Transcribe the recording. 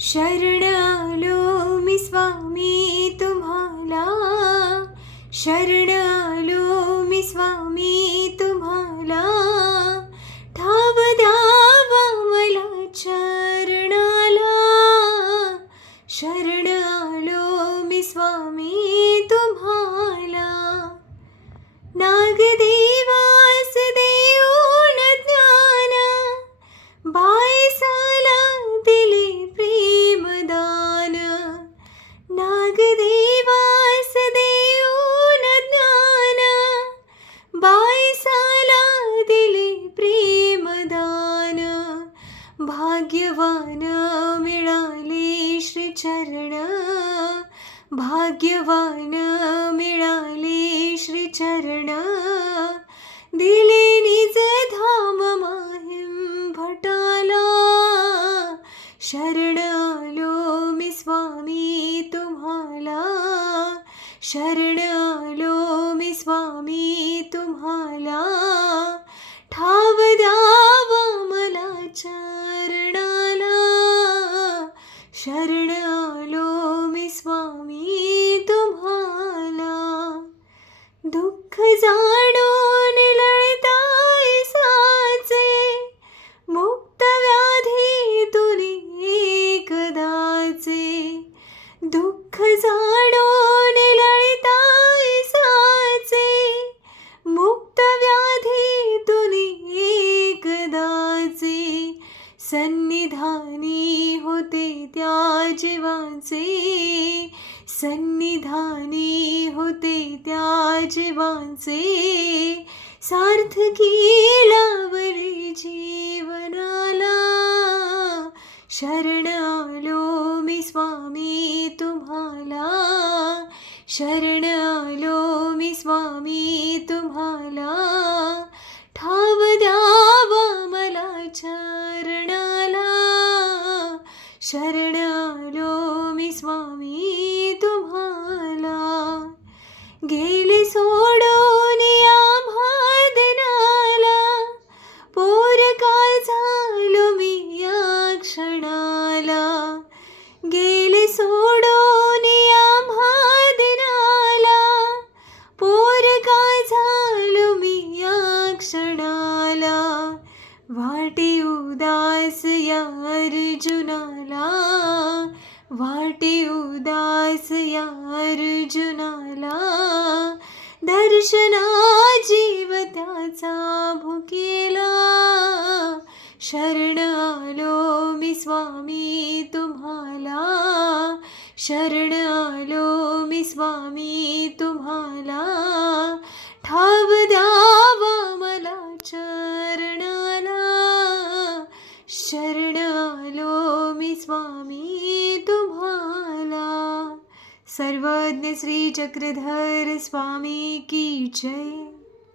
शरण आलो मी स्वामी तुम्हाला, शरण आलो मी स्वामी तुम्हाला, ठाव द्यावा मला चरणाला. शरण आलो मी स्वामी तुम्हाला. नागदेवास देऊन ज्ञान, बायसाला दिले प्रेमदान. नागदेवास देऊन ज्ञान, बायसाला दिले प्रेमदान. भाग्यवान मिळाले श्रीचरण, भाग्यवान मिळाले श्रीचरण. दिले निज धाम माहिम भटाला. शरण आलो मी स्वामी तुम्हाला, शरण आलो मी स्वामी तुम्हाला, ठाव द्यावा मला चरणाला. शरण आलो मी स्वामी तुम्हाला. दुःख जाणून लढताय साचे, मुक्त व्याधीतून एकदाचे. दुःख जाणून लढताय साचे, मुक्त व्याधीतून एकदाचे. सन्निधानी होते त्या जीवाचे, सन्निधानी होते त्या जीवाचे. सार्थकी लावले जीवनाला. शरण आलो मी स्वामी तुम्हाला, शरण आलो मी स्वामी तुम्हाला, ठाव द्यावा मला चरणाला. शरण आलो मी स्वामी तुम्हाला. गेले सोडून आम्हा दिनाला, पोर काय झालो मी या क्षणाला. गेले सोडून आम्हा दिनाला, पोर काय झालो मी या क्षणाला. वाटे उदास या अर्जुनाला, वाटे उदास या अर्जुनाला. दर्शना जीव त्याचा भुकेला. शरण आलो मी स्वामी तुम्हाला, शरण आलो मी स्वामी तुम्हाला, ठाव द्यावा मला चरणाला. शरण आलो मी स्वामी तुम्हाला. सर्वज्ञ श्री चक्रधर स्वामी की जय.